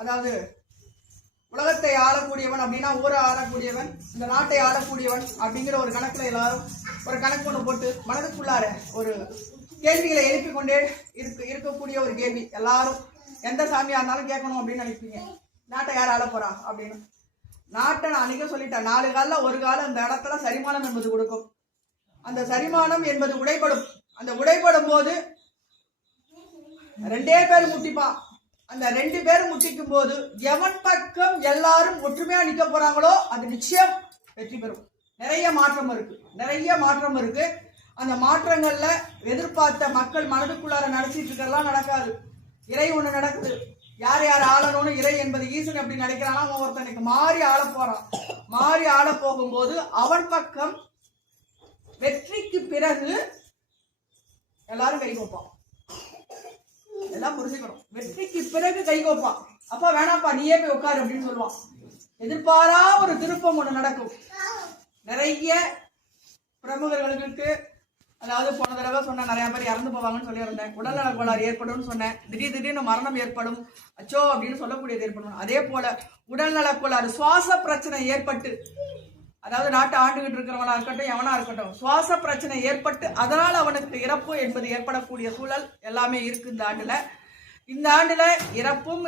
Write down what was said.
அதாவது உலகத்தை ஆளக்கூடியவன் அப்படின்னா ஊரை ஆளக்கூடியவன், இந்த நாட்டை ஆளக்கூடியவன் அப்படிங்கிற ஒரு கணக்குல எல்லாரும் ஒரு கணக்கு ஒன்று போட்டு மனதுக்குள்ளார ஒரு கேள்விகளை எழுப்பிக் கொண்டே இருக்கக்கூடிய ஒரு கேள்வி. எல்லாரும் எந்த சாமியா இருந்தாலும் கேட்கணும் அப்படின்னு நினைப்பீங்க, நாட்டை யார் ஆள போறா அப்படின்னு. நாட்டை நான் அன்னைக்கு சொல்லிட்டேன், 4 காலில் ஒரு காலம் இந்த இடத்துல சரிமானம் என்பது கொடுக்கும். அந்த சரிமானம் என்பது உடைப்படும். அந்த உடைப்படும் போது 2 பேர் முட்டிப்பான். அந்த 2 பேர் முட்டிக்கும் போது எவன் பக்கம் எல்லாரும் ஒற்றுமையா நிக்க போறாங்களோ அது நிச்சயம் வெற்றி பெறும். நிறைய மாற்றம் இருக்கு. அந்த மாற்றங்கள்ல எதிர்பார்த்த மக்கள் மனதுக்குள்ளார நடத்திட்டு இருக்கலாம் நடக்காது. இறை ஒண்ணு நடக்குது. யார் ஆளணும்னு இறை என்பது ஈசன் எப்படி நினைக்கிறானா, ஒருத்தனுக்கு மாறி ஆள போறான். மாறி ஆள போகும்போது அவன் பக்கம் வெற்றிக்கு பிறகு எல்லாரும் கை கோப்பான். எல்லாம் புரிஞ்சுக்கணும். வெற்றிக்கு பிறகு கை கோப்பான். அப்பா வேணாப்பா நீயே போய் உட்காரு அப்படின்னு சொல்லுவான். எதிர்பாரா ஒரு திருப்பம் ஒண்ணு நடக்கும். நிறைய பிரமுகர்களுக்கு, அதாவது போன தடவை சொன்ன நிறைய பேர் இறந்து போவாங்கன்னு சொல்லியிருந்தேன். உடல்நல கோளாறு ஏற்படும் சொன்னேன். திடீர்னு மரணம் ஏற்படும், அச்சோ அப்படின்னு சொல்லக்கூடியது ஏற்படும். அதே போல உடல்நல கோளாறு, சுவாச பிரச்சனை ஏற்பட்டு, அதாவது நாட்டை ஆண்டுகிட்டு இருக்கிறவனா இருக்கட்டும் எவனா இருக்கட்டும், சுவாச பிரச்சனை ஏற்பட்டு அதனால் அவனுக்கு இறப்பு என்பது ஏற்படக்கூடிய சூழல் எல்லாமே இருக்கு இந்த ஆண்டுல. இந்த ஆண்டுல இறப்பும்